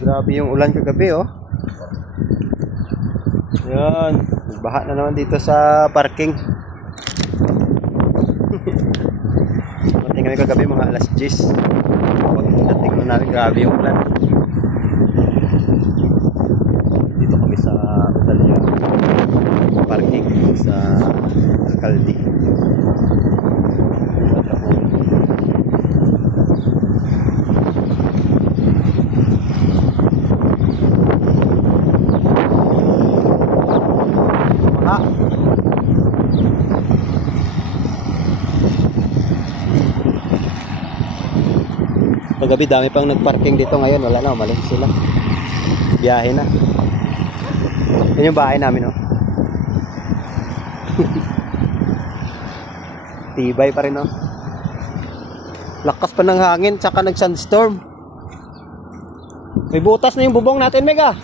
Grabe yung ulan kagabi, oh. Yan. Baha na naman dito sa parking. Mating kami kagabi mga alas 10. Pagdating na namin, grabe yung ulan. Dito kami sa Udalya parking sa Alcalde. Kagabi dami pang nagparking dito, ngayon wala na, umalis sila. Biyahe na. Yan yung bahay namin, oh. Tibay pa rin, oh. Lakas pa ng hangin, tsaka nag-sandstorm. May butas na yung bubong natin, Mega.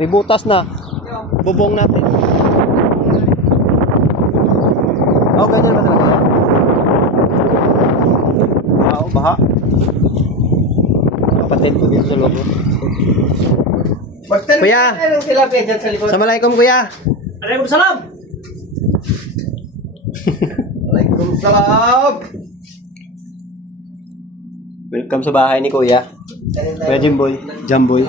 May butas na bubong natin. Oh, ganyan ba talaga? Oo, baha. Kapatid ko dito sa loob. Kuya! Assalamualaikum, Kuya! Waalaikumsalam! Waalaikumsalam! Welcome sa bahay ni Kuya. Kuya Jimboy. Jamboy.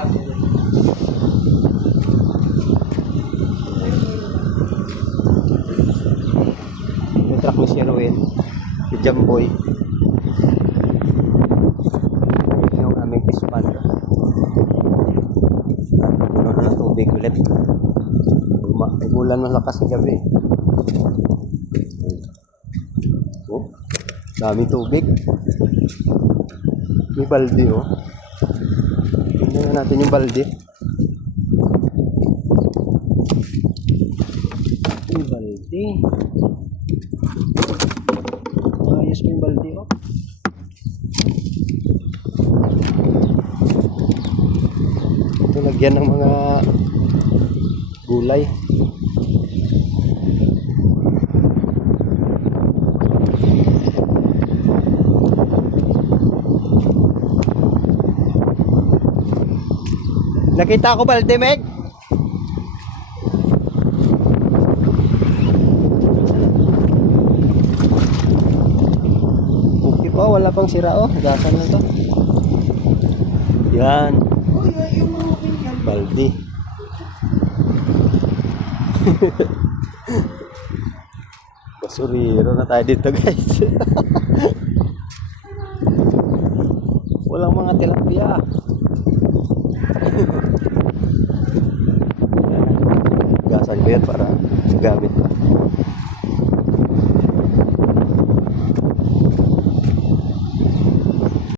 Yung truck ni si Ruel. Si Jamboy. Ito yung aming pispan. Puno na ng tubig ulit. May ulan malakas ng gabi. Oh, daming tubig. May balde, oh. Tingnan natin yung balde. May balde. Ayos mo yung balde, oh. Ito lagyan ng mga gulay. Nakita ko balde, Meg. Okay pa, wala pang sira, oh. Gasan na to. Yan. Balde. Basuriro na tayo dito, guys. Walang mga tilapia. Gasan ko yan para gamit pa.